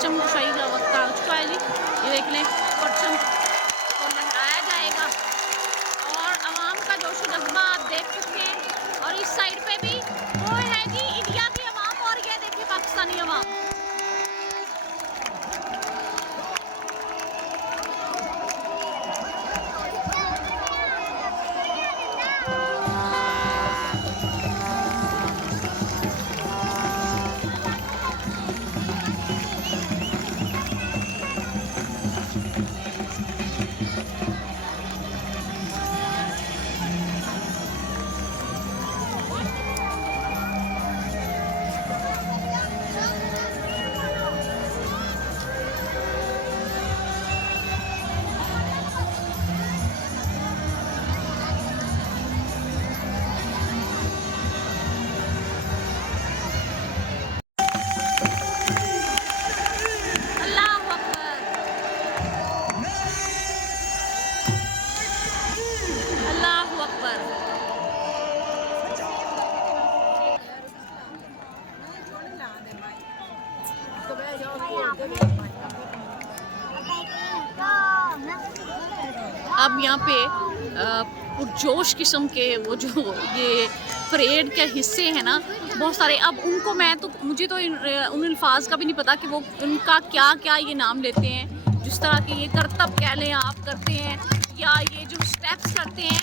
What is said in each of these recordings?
परचम कुशाई का वक्त आ चुका है जी। ये देख लें, परचम को लहराया जाएगा और आवाम का जोश जज्बा आप देख सकते हैं। और इस साइड पे भी वो है जी इंडिया की आवाम और ये देखिए पाकिस्तानी आवाम। अब यहाँ पे पुरजोश किस्म के वो जो ये परेड के हिस्से हैं ना बहुत सारे, अब उनको मुझे तो उन अल्फाज का भी नहीं पता कि वो उनका क्या क्या ये नाम लेते हैं। जिस तरह के ये करतब कह लें आप करते हैं या ये जो स्टेप्स करते हैं,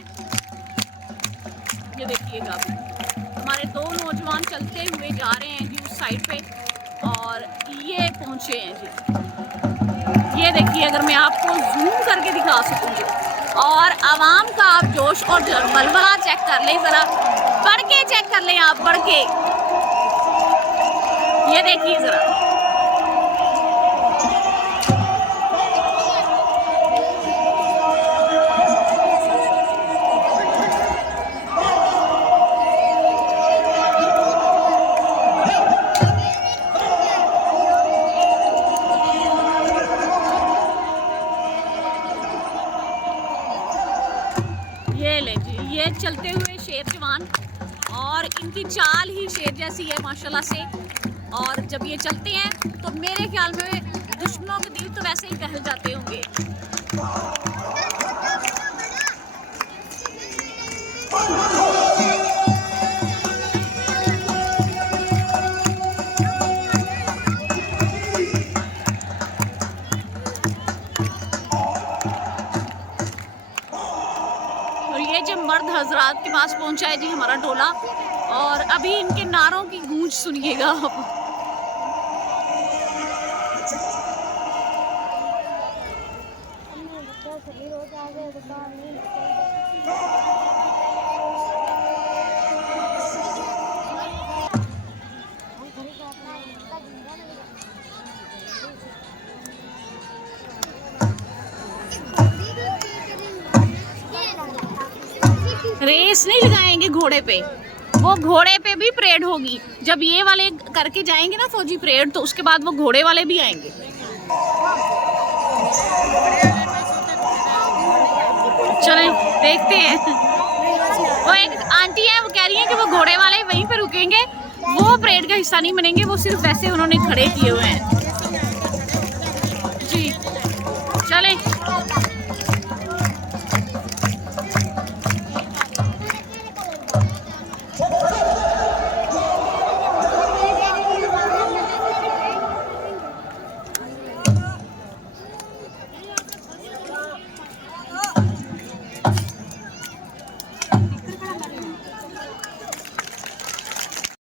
ये देखिएगा हमारे दो नौजवान चलते हुए जा रहे हैं जी उस साइड पे और ये पहुँचे हैं जी। ये देखिए, अगर मैं आपको जूम करके दिखा सकूँगी और आवाम का आप जोश और बलबला चेक कर लें, ज़रा बढ़ के चेक कर लें आप, बढ़ के ये देखिए ज़रा। ये ले जी, ये चलते हुए शेर जवान और इनकी चाल ही शेर जैसी है माशाल्लाह से। और जब ये चलते हैं तो मेरे ख्याल में दुश्मनों के दिल तो वैसे ही दहल जाते होंगे। जब मर्द हजरात के पास पहुंचा है जी हमारा टोला और अभी इनके नारों की गूंज सुनिएगा आप। रेस नहीं लगाएंगे घोड़े पे, वो घोड़े पे भी परेड होगी। जब ये वाले करके जाएंगे ना फौजी परेड तो उसके बाद वो घोड़े वाले भी आएंगे। चलें देखते हैं। वो एक आंटी है वो कह रही है कि वो घोड़े वाले वहीं पे रुकेंगे, वो परेड का हिस्सा नहीं बनेंगे, वो सिर्फ वैसे उन्होंने खड़े किए हुए हैं।